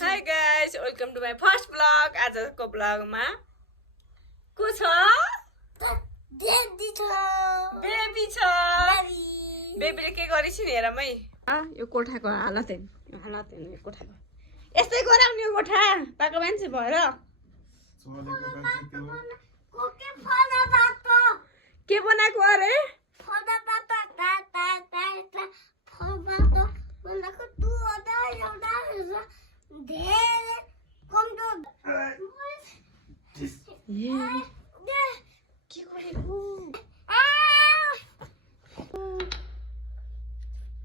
Hi guys, welcome to my first vlog. आजको ब्लगमा को छ? बेबी छ। बेबीले के गरिछिन् हेरमै। यो कोठाको हालत हेर्नु, यो कोठाको। यस्तै गराउने यो कोठा, पाको मान्छे भएर। के बनाएको अरे?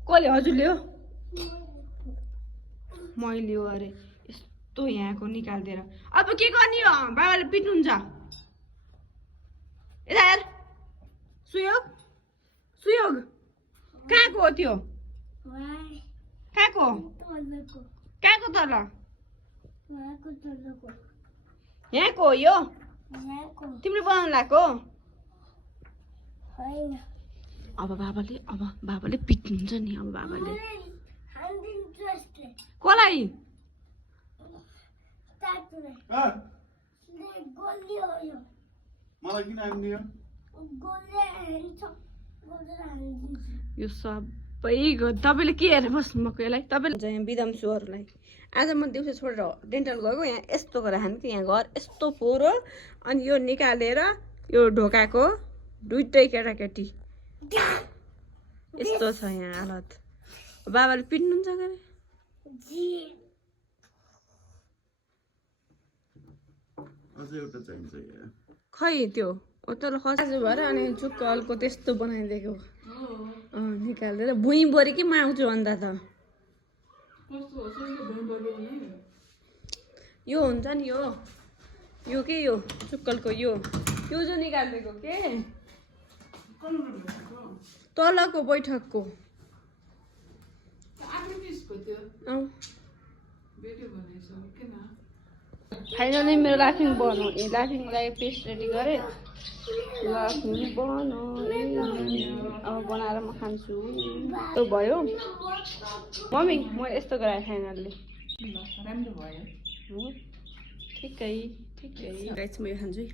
कसले हजुरले हो? मैले हो अरे यस्तो यहाँको निकाल्दिएर अब के गर्ने हो? बाबाले पिट्नुहुन्छ। यता हेर सुयोग सुयोग कहाँको हो त्यो? कहाँको कहाँको तल? यहाँको हो यो? तिमीले बनाउनु लगाएको? अब बाबाले पिट्नुहुन्छ नि। अब बाबाले कसलाई? यो सबै तपाईँले के हेरेर बस्नुभएको यसलाई? तपाईँले यहाँ बिदाम्सुहरूलाई आज म दिउँसो छोडेर डेन्टल गएको। यहाँ यस्तो गरेर हान्थ्यो। यहाँ घर यस्तो फोहोर हो। अनि यो निकालेर यो ढोकाको दुइटै केटाकेटी यस्तो छ यहाँ हालत। बाबाले पिट्नुहुन्छ के? खै त्यो तल खसाजु भएर अनि चुक्कलको त्यस्तो बनाइदिएको निकालेर भुइँभरि के माउँछु अन्त त। यो हुन्छ नि यो के यो चुक्कलको यो जो निकालिदिएको के तलको बैठकको। फाइनली मेरो लाफिङ बनाऊ लाफिङको लागि पेस्ट रेडी गरेँ। लाफिङ बनाएँ अब बनाएर म खान्छु। त्यो भयो मम्मी म यस्तो गराएँ फाइनल्ली। राम्रो भयो ठिकै गाइस म यो खान्छु है।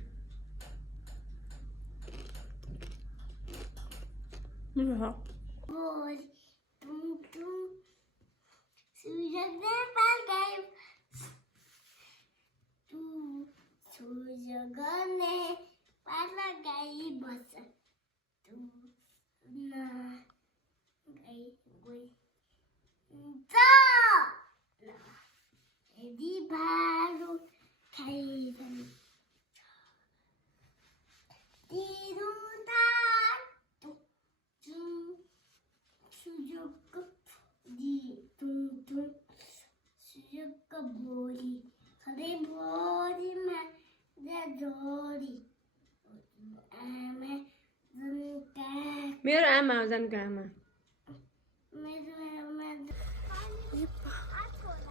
मेरो आमा हो जानको आमा।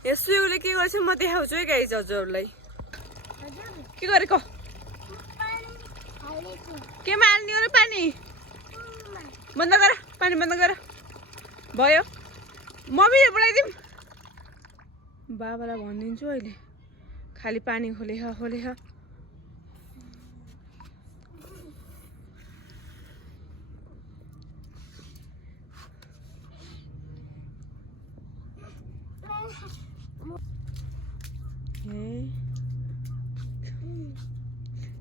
यस्तो उसले के गर्छ म देखाउँछु है गाइस हजुरहरूलाई। के गरेको? केमा हाल्ने हो र पानी? बन्द गर पानी बन्द गर। भयो मम्मीले बोलाइदिउँ। बाबालाई भनिदिन्छु अहिले खाली पानी खोले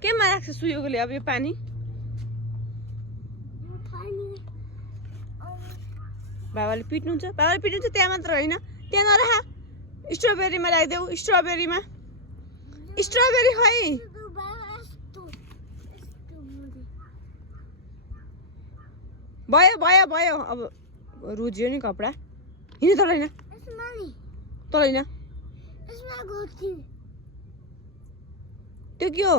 केमा राख्छ सुयोगले अब यो पानी? बाबाले पिट्नुहुन्छ त्यहाँ मात्र होइन त्यहाँ नराख। स्ट्रबेरीमा राखिदेऊ। स्ट्रबेरीमा स्ट्रबेरी खै भयो अब रुझ्यो नि कपडा। हिँड्नु तल होइन त्यो के हो?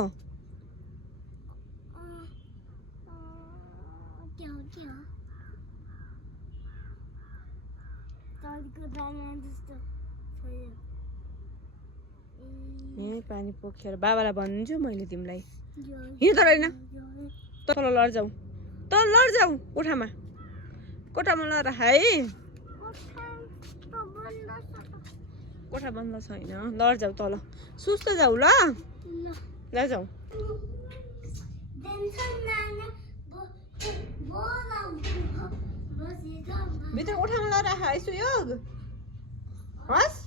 ए पानी पोखेर बाबालाई भन्छु मैले तिमीलाई। हिँड्नु तल होइन तल लड्जाऊ कोठामा लड है। कोठा बन्द छैन लड जाऊ तल सुस्त जाऊ ल ल जाऊ भित्र कोठामा ल राख है सुयोग हस्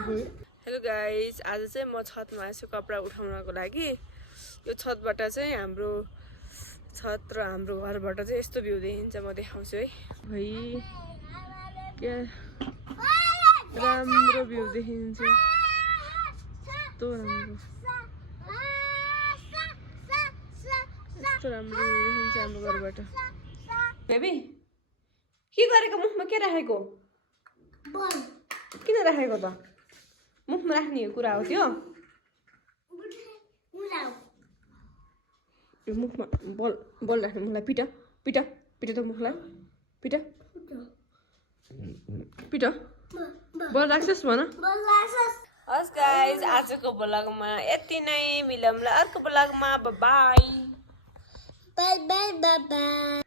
हेलो गाइस आज चाहिँ म छतमा आएछु कपडा उठाउनको लागि यो छतबाट चाहिँ हाम्रो छत र हाम्रो घरबाट चाहिँ यस्तो भ्यू देखिन्छ म देखाउँछु है भाइ क्या राम्रो भ्यू देखिन्छ यस्तो राम्रो राम्रो देखिन्छ हाम्रो घरबाट बेबी के गरेको मुखमा के राखेको किन राखेको त मुखमा राख्ने कुरा हो त्यो मुखमा बल बल राख्ने मुखलाई पिट पिट पिट त मुखलाई पिट पिट बल राख्छस् भन हस् गाइस आजको ब्लगमा यति नै मिलौँला अर्को ब्लगमा बाई बाई बाई बाई